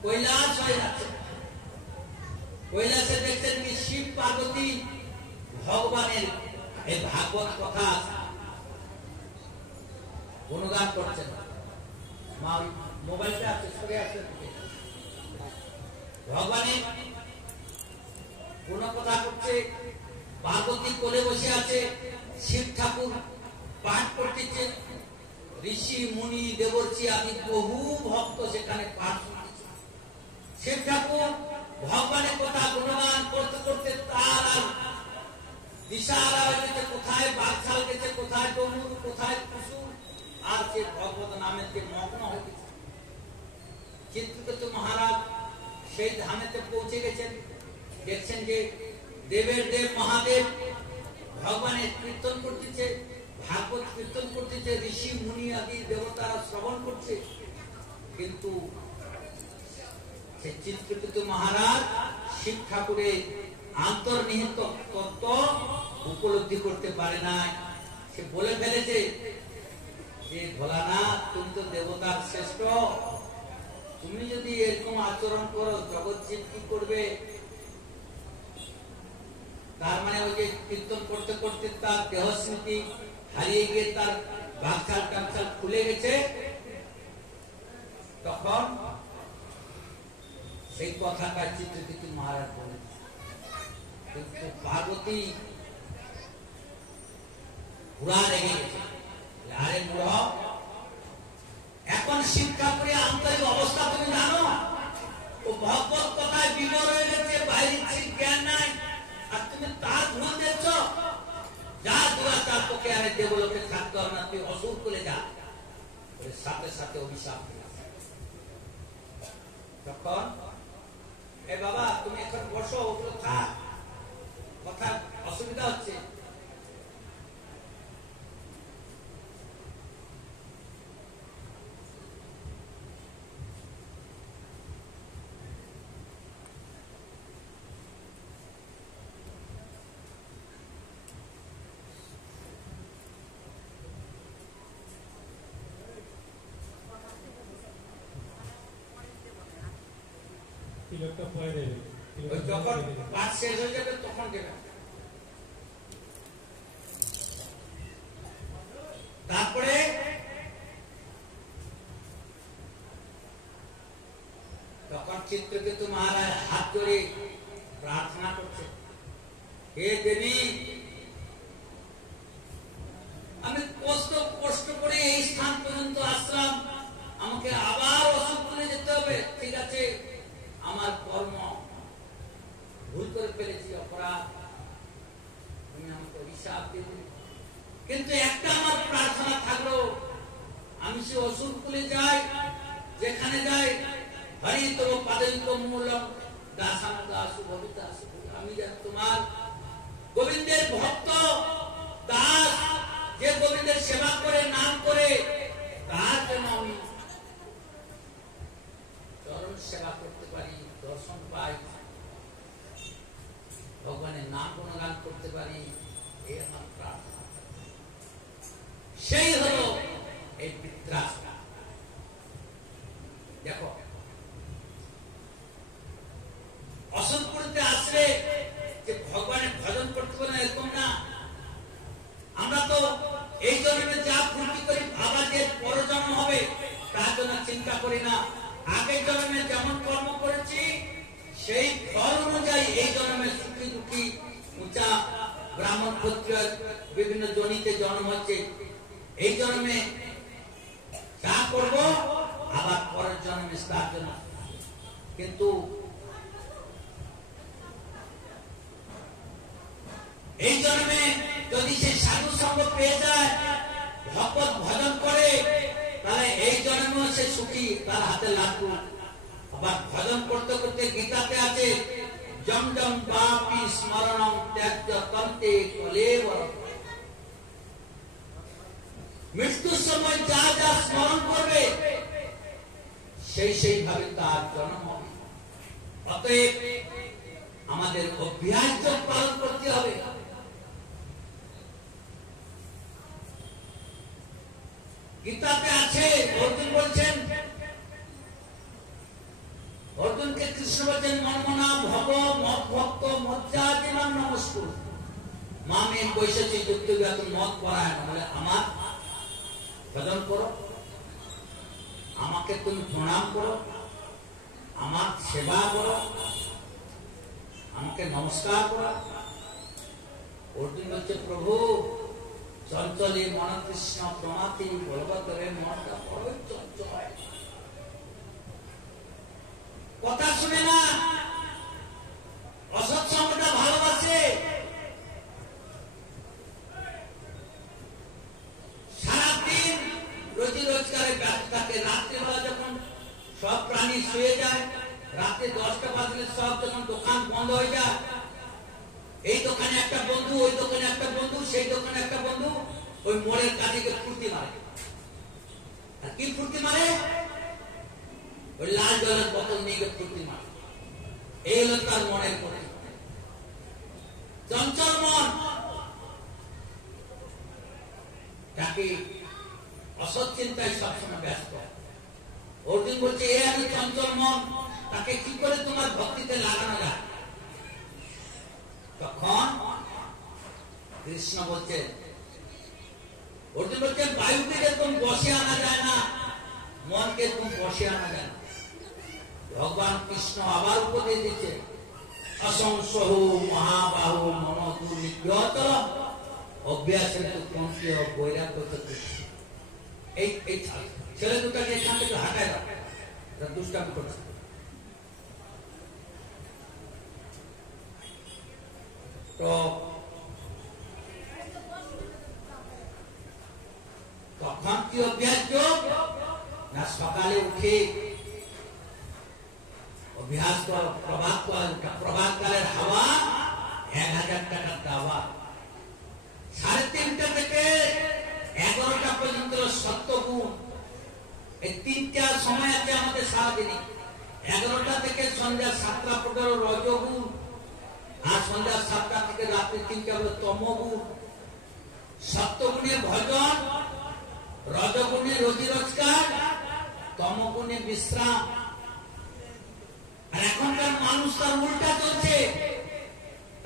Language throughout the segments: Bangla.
কৈলাস হয়ে যাচ্ছে। কৈলাসে দেখছেন কি শিব পার্বতী ভগবানের এই ভাগবত কথা গুণগান করছেন। মোবাইলটা আছে, সরে আসেন। ভগবানের কোন কথা করছে, পার্বতী কোলে বসে আছে, শিব ঠাকুর পাঠ করতেছে, ঋষি মুনি দেবর্ষি আদি বহু ভক্ত সেখানে পাঠ করতেছে। শিব ঠাকুর ভগবানের কথা গুণগান করতে করতে তার আর দিশাহারা হয়ে গেছে, কোথায় বাঘশাল গেছে, কোথায় তমুর, কোথায় কুসুম, আর সে ভগবত নামের যে মগ্ন হয়ে গেছে। চিত্রকেতু মহারাজ সেই ধামেতে পৌঁছে গেছেন, দেখছেন যে দেবের দেব মহাদেব ভগবানের কীর্তন করতেছে, ভাগবত কীর্তন করতেছে, ঋষি মুনি আদি দেবতারা শ্রবণ করছে, কিন্তু চিত্রকেতু মহারাজ শিব ঠাকুরের অন্তর্নিহিত তত্ত্ব উপলব্ধি করতে পারে নাই। সে বলে ফেলেছে যে ভোলানাথ, তুমি তো দেবতার শ্রেষ্ঠ, তুমি যদি এরকম আচরণ করো জগৎ জীব কি করবে? তার মানে ওই যে কীর্তন করতে করতে তার দেহ স্মৃতি হারিয়ে গিয়ে তার বাকছাল টাকছাল খুলে গেছে। তখন সেই কথাটা চিত্রকেতু মহারাজ বলেন, কিন্তু পার্বতী পুরা রেগে গেছে। আরে মূঢ়, এখন শিব ঠাকুরের আন্তরিক অবস্থা তুমি জানো? ও ভগবত কথায় বিমর হয়ে গেছে, বাইরের জ্ঞান নাই, আর তুমি তার ভুল দেখছ। যা দুরাচার তোকে আরে দেবলোকে থাকতে হবে না, তুই অসুর করে যা। সাথে সাথে অভিশাপ দিলাম। তখন এ বাবা তুমি এখন বসো, ওগুলো থাক, কথা অসুবিধা হচ্ছে। যখন কাজ শেষ হয়ে যাবে তখন দেবে। তারপরে তখন চিত্রকেতু মহারাজ হাত ধরে প্রার্থনা করছে, হে দেবী, আমি কষ্ট করে এই স্থান পর্যন্ত আসলাম, আমাকে আবার অসুখ করে যেতে হবে। ঠিক আছে, আমার কর্ম ভুল করে ফেলেছি, অপরাধ, তুমি আমাকে অভিশাপ দেবে, কিন্তু একটা আমার প্রার্থনা থাকলো, আমি সে অসুর কুলে যাই, যেখানে যাই হরিত পাদন্ত মূলম দাসানা দাসু ভবিতা, আমি যেন তোমার গোবিন্দের ভক্ত দাস, যে গোবিন্দের সেবা করে নাম করে, তার জন্য আমি চরণ সেবা করতে পারি, দর্শন পাই, ভগবানের নাম গুণগান করতে পারি, এই আমার প্রার্থনা। সেই হলো এই বিদ্রাস। দেখো, অসৎপুরতে আসলে যে ভগবানের ভজন করতে পারে না এরকম না। আমরা তো এই জন্মে যা ফুর্তি করি, ভাবা যে পরজন্ম হবে তার জন্য চিন্তা করি না। আগের জন্মে যেমন কর্ম করেছি সেই ফল অনুযায়ী এই জন্মে সুখী দুঃখী উঁচা ব্রাহ্মণ ক্ষত্রিয় বিভিন্ন জনিতে জন্ম হচ্ছে। এই জন্মে যা করব আবার পরের জন্মে তার জন্য। কিন্তু এই জন্মে যদি সে সাধু সঙ্গ পেয়ে যায়, ভগবত ভজন করে, তাহলে এই জন্মেও সে সুখী, তার হাতে লাড্ডু। আবার ভজন করতে করতে গীতাতে আছে, জম জম পাপি স্মরণম ত্যাজ্য তন্তে কলেবর। মৃত্যুর সময় যা যা স্মরণ করবে সেই ভাবে তার জন্ম হবে। অতএব আমাদের অভ্যাস পালন করতে হবে। গীতাতে আছে, অর্জুন বলছেন অর্জুনকে কৃষ্ণ বলছেন মনমনা ভব মত ভক্ত মজ্জাদিমান নমস্কুর মামে বৈশেষিক যুক্ত এখন মত পরায়ণ বলে আমার ভজন করো, আমাকে তুমি প্রণাম করো, আমার সেবা করো, আমাকে নমস্কার করো। অর্জুন বলছে প্রভু চঞ্চলী মন কৃষ্ণ প্রমাতি বলবতরের মনটা বড়ই চঞ্চল, কথা শুনে না, অসৎসঙ্গটা ভালোবাসে, সারাদিন রোজি রোজগারে ব্যস্ত থাকে। রাত্রিবেলা যখন সব প্রাণী শুয়ে যায়, রাত্রে 10টা বাজলে সব যখন দোকান বন্ধ হয়ে যায়, এই দোকানে একটা বন্ধু, ওই দোকানে একটা বন্ধু, সেই দোকানে একটা বন্ধু, ওই মোড়ের কাছে গিয়ে ফুর্তি মারে। আর কি ফুর্তি মারে? ওই লাল জলের বোতল নিয়ে গিয়ে ফুর্তি মারে। এই হলো তার মনের পরে চঞ্চল মন, তাকে অসৎ চিন্তায় সবসময় ব্যস্ত। অর্জুন বলছে এ আমি চঞ্চল মন, তাকে কি করে তোমার ভক্তিতে লাগানো যায়? তখন কৃষ্ণ বলছে, অর্জুন বলছে বায়ুকে যেরকম বসে আনা যায় না, মনকে তুমি বসে আনা যায় না। ভগবান কৃষ্ণ আবার উপদেশ দিচ্ছে অসংসহ মহাবাহু মন দুর্নিগ্রহতর অভ্যাসের তো কন্তীয় বৈরাগ্য। এই ছেলে দুটাকে এখান থেকে হাঁটায় রাখে, দুষ্টামি করছে। তো তখন কি অভ্যাস যোগ না? সকালে উঠে অভ্যাস কর, প্রভাতকালের হাওয়া 1000 টাকার দাওয়া, 3:30টা থেকে 11টা পর্যন্ত সত্যগুণ। এই 3টা সময় আছে আমাদের সারাদিনে। 11টা থেকে সন্ধ্যা 7টা পর্যন্ত রজগুণ, আর সন্ধ্যা 7টা থেকে রাত্রি 3টা হলো তমগুণ। সত্যগুণে ভজন, রজগুণে রোজি রোজগার, তমগুণে বিশ্রাম। আর এখনকার মানুষ তার উল্টা চলছে,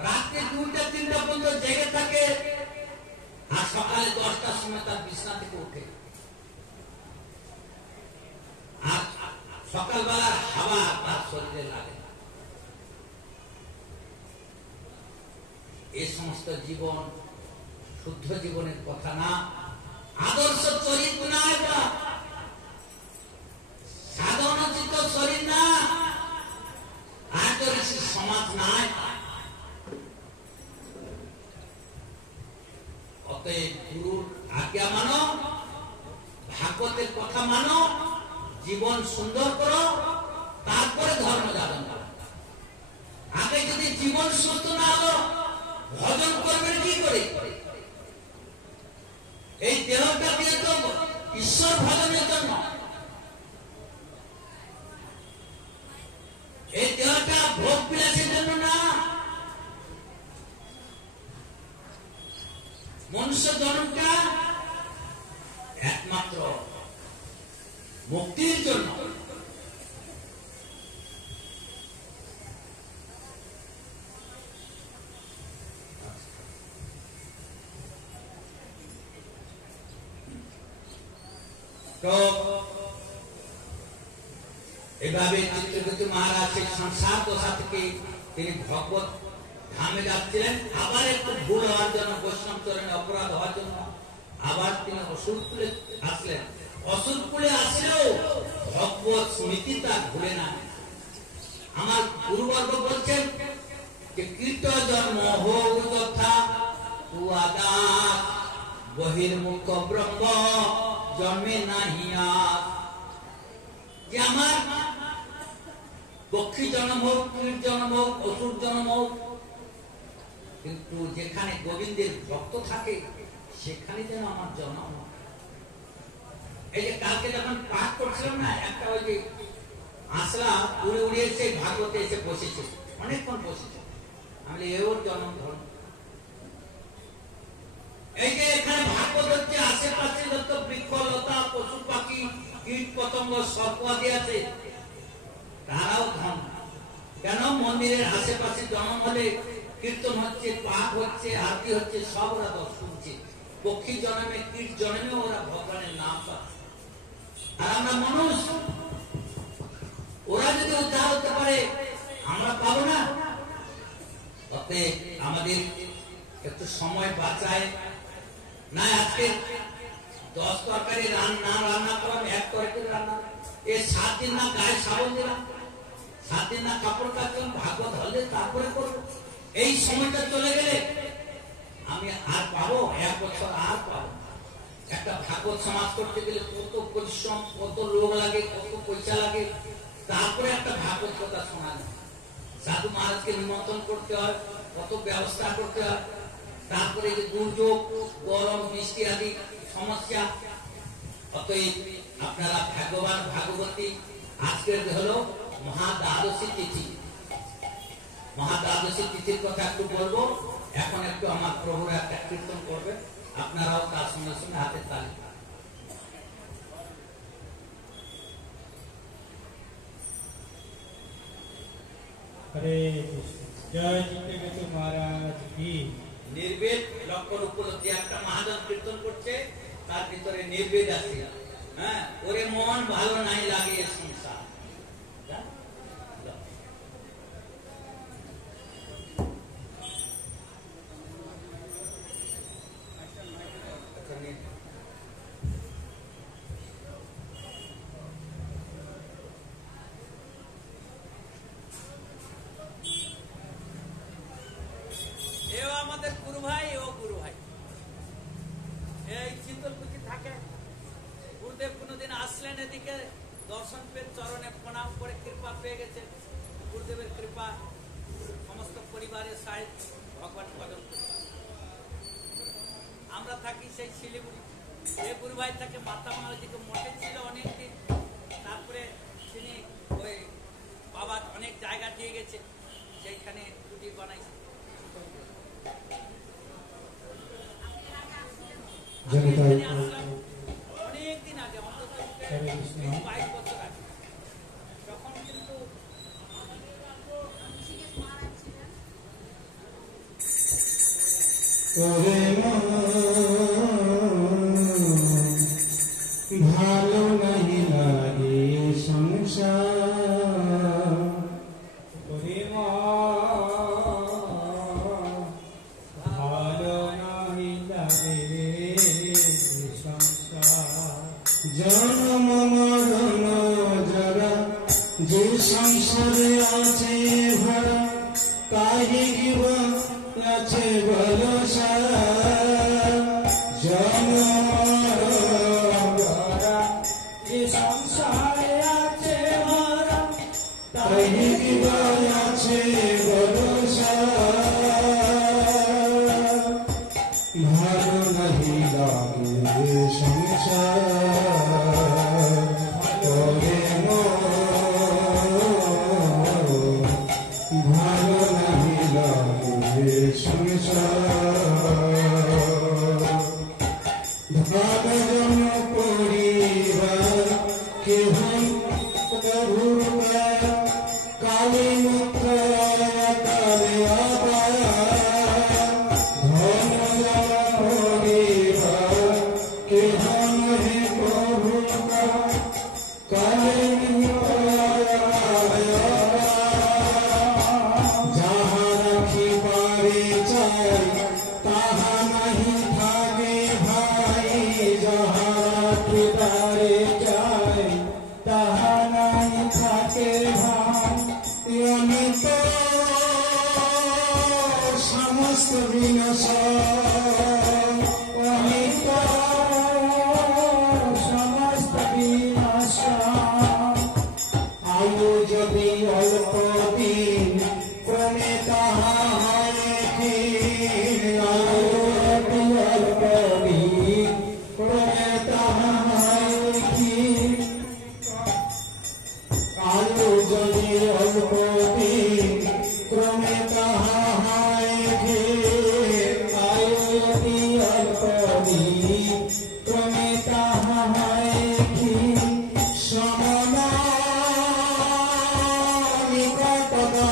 রাত্রে 2টা 3টা পর্যন্ত জেগে থাকে, আর সকালে 10টার সময় তার বিছানা থেকে ওঠে। আর সকালবেলার হাওয়া তার শরীরে লাগে। এই সমস্ত জীবন শুদ্ধ জীবনের কথা না, আদর্শ চরিত্র না, এটা সাধারণচিত শরীর না, আদর্শ সমাজ নাই। অতএব গুরুর আজ্ঞা মানো, ভাগবতের কথা মানো, জীবন সুন্দর করো, তারপরে ধর্ম যাপন করো। আগে যদি জীবন সুস্থ না হলো, ভজন করবেন কি করে? এই দেহটা দিয়ে তো ঈশ্বর ভজনের জন্য, এই দেহটা ভোগ বিলাসের জন্য না। মনুষ্য জন্মটা একমাত্র মুক্তির জন্য। তো এভাবে চিত্রকেতু মহারাজ সেই সংসার দশা থেকে তিনি ভগবত ধামে যাচ্ছিলেন। আবার একটু ভুল হওয়ার জন্য, বৈষ্ণব চরণে অপরাধ হওয়ার জন্য আবার তিনি অসুরকুলে আসলেন। অসুরকুলে আসলেও ভগবত স্মৃতি তার ভুলে না। আমার গুরুবর্গ বলছেন যে কীট জন্ম হোক তথা উয়াদাস বহির্মুখ ব্রহ্ম জন্মে নাহিয়া। যে আমার পক্ষী জন্ম হোক, কীট জন্ম হোক, অসুর জন্ম হোক, কিন্তু যেখানে গোবিন্দের ভক্ত থাকে সেখানে যেন আমার জন্ম হয়। এই যে কালকে যখন পাঠ করছিলাম না, একটা ওই যে আসলা উড়ে উড়ে এসে ভাগবতে এসে বসেছে, অনেকক্ষণ বসেছে। আমি এর জন্ম ধর্ম, এই যে এখানে ভাগবত হচ্ছে, আশেপাশে যত বৃক্ষ লতা পশু পাখি কীট পতঙ্গ সর্প আদি আছে, তারাও মন্দিরের আশেপাশে জন্ম হলে কীর্তন হচ্ছে, পাঠ হচ্ছে, আরতি হচ্ছে, সব ওরা শুনছে। পক্ষী জন্মে, কীট জন্মে ওরা ভগবানের নাম পাচ্ছে। আর আমরা মানুষ, ওরা যদি উদ্ধার হতে পারে আমরা পাবো না? অতএব আমাদের একটু সময় বাঁচায় না। আজকে 10 তরকারি রান্না করলাম, 1 তরকারি রান্না, 7 দিন না গায়ে সাবন দিলাম, 7 দিন না কাপড় কাচলাম, ভাগবত হলে তারপরে করবো। এই সময়টা চলে গেলে আমি আর পাবো? 1 বছর আর পাবো? একটা ভাগবত সমাজ করতে গেলে কত পরিশ্রম, কত লোক লাগে, কত পয়সা লাগে, তারপরে একটা ভাগবত কথা শোনা যায়। সাধু মহারাজকে নিমন্ত্রণ করতে হয়, কত ব্যবস্থা করতে হয়, তারপরে যে দুর্যোগ, গরম, বৃষ্টি আদি সমস্যা। অতএব আপনারা ভাগ্যবান ভাগবতী। আজকের হলো মহাদ্বাদশী তিথি। মহাদ্বাদশী তিথির কথা একটু বলবো। এখন একটু আমার প্রভুরা একটা কীর্তন করবে, আপনারাও তার সঙ্গে সঙ্গে হাতে তালি। हरे जय जितेंद्र महाराज की। নির্বেদ লক্ষণ উপলব্ধি একটা মহাজন কীর্তন করছে, তার ভিতরে নির্বেদ আছে। হ্যাঁ, ওরে মন ভালো নাই লাগে সংসার। আমাদের গুরু ভাই, ও গুরু ভাই এই শীতলকুচি থাকে। গুরুদেব কোনদিন আসলেন এদিকে, দর্শন পেয়ে চরণে প্রণাম করে কৃপা পেয়ে গেছে। গুরুদেবের কৃপা সমস্ত পরিবারের সাহিত্য ভগবান ভজন করছে। আমরা থাকি সেই শিলিগুড়ি। এই গুরু ভাই থাকে মাতামার দিকে মঠে ছিল অনেকদিন, তারপরে তিনি ওই বাবা অনেক জায়গা দিয়ে গেছে, সেইখানে কুটির বানাইছে। অনেকদিন আগে, অন্তত 22 বছর আগে, তখন কিন্তু ভালো নাহি লাগে সংসার, ভালো নাহি লাগে সংসার। জন্ম মরণ জরা যে সংসারে আছে ভরা, তাহি কিবা আছে ভরসা। জন্ম মরণ জরা যে সংসারে আছে ভরা, তাহি কিবা আছে ভরসা। ভালো নাহি লাগে সংসার, করে ভালো নাহি লাগে সংসার। ভাগজন পরিবার কেহ প্রভু কালী মুক্ত কালে আবার। সমস্ত বিনাশ সমস্ত বিনাশ। আয়ু যদি অল্প দিন ক্রমে তাহা হয় ক্ষীণ। আয়ু যদি অল্প দিন ক্রমে তাহা হয় ক্ষীণ। আয়ু যদি অল্প দিন ক্রমে তাহা হয় ক্ষীণ। আয়ু যদি অল্প দিন ক্রমে তাহা হয় ক্ষীণ। সমনা নিকটতা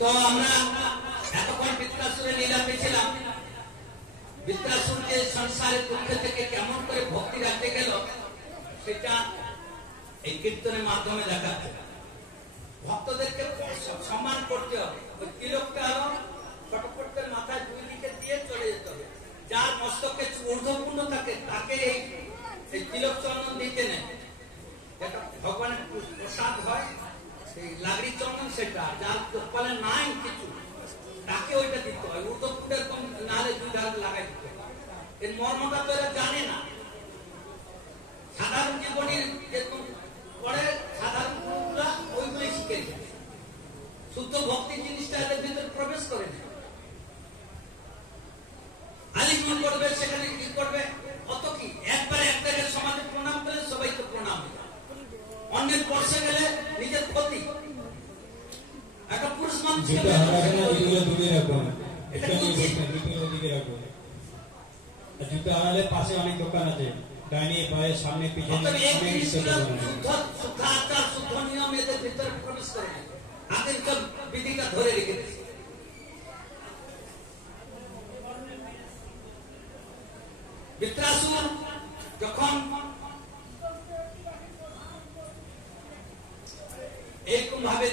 তো আমরা এতক্ষণ বৃত্তাসুরের লীলা পেয়েছিলাম। বৃত্তাসুর যে সংসারের দুঃখ থেকে কেমন করে ভক্তি রাখতে গেল সেটা এই কীর্তনের মাধ্যমে দেখাচ্ছে। ভক্তদেরকে সম্মান করতে হবে, ওই তিলকটা আরো ফটফট করে মাথায় দুই দিকে দিয়ে চলে যেতে হবে। যার মস্তকে ঊর্ধ্বপূর্ণ থাকে তাকে এই তিলক চন্দন দিতে নেই, এটা ভগবানের প্রসাদ হয়। সেই লাগড়ি চন্দন সেটা, যার কপালে নাই কিছু তাকে ওইটা দিতে হয়। ঊর্ধ্বপুরের নাহলে দুই ধারে লাগাই দিতে হয়। এর মর্মটা তো এরা জানে না। সাধারণ জীবনের যেরকম পরে সাধারণ গুরুরা ওইগুলোই শিখে গেছে। শুদ্ধ ভক্তি জিনিসটা এদের ভিতরে প্রবেশ করে না। আলিঙ্গন করবে, সেখানে কি করবে, অত কি একবার এক জায়গায় সমাজে প্রণাম করে সবাই তো প্রণাম, অন্যের পড়ছে গেলে নিজের ক্ষতি। একটা পুরুষ মানুষ জুতো আড়ালে পাশে অনেক দোকান আছে, ডাইনি পায়ে সামনে পিছনে শুদ্ধ আচার শুদ্ধ নিয়ম এদের ভিতরে প্রবেশ করে না। আগের বিধিটা ধরে রেখেছে। বৃত্রাসুর যখন এরকম ভাবে